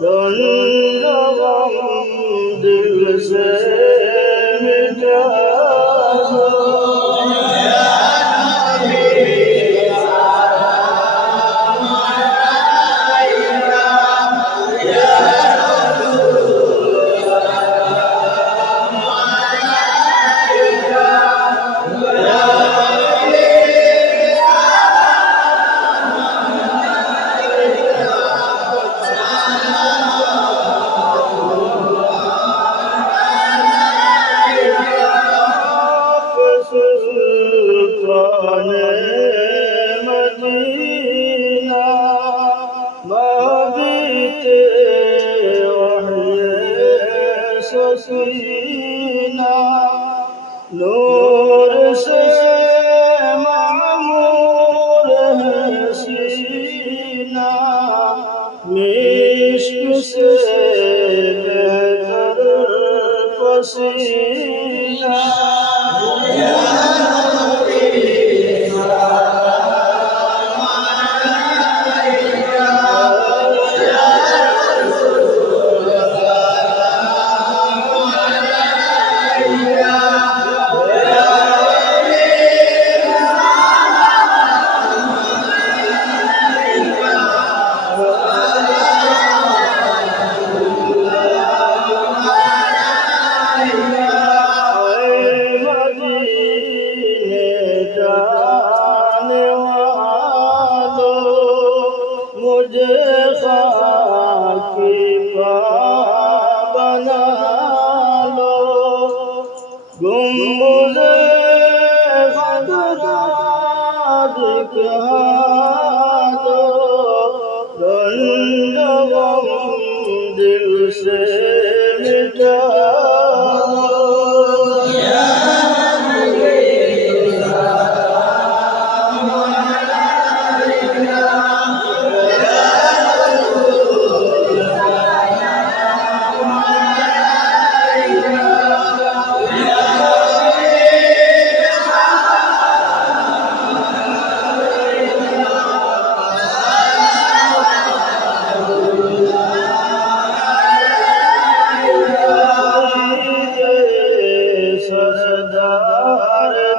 دکھا نور سے معمور ہے سینہ مشک سے بہتر پسینہ۔ খাকি বানালো গুম্বুজ খদরাদ কালো দিল সে মিটা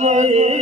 লাগে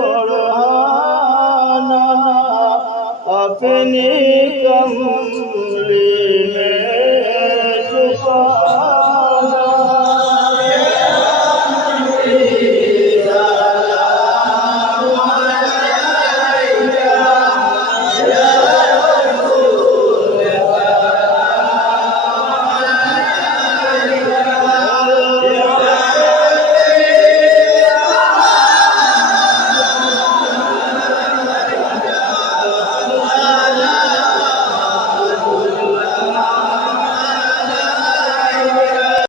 बढ़ाना अपनी कमली में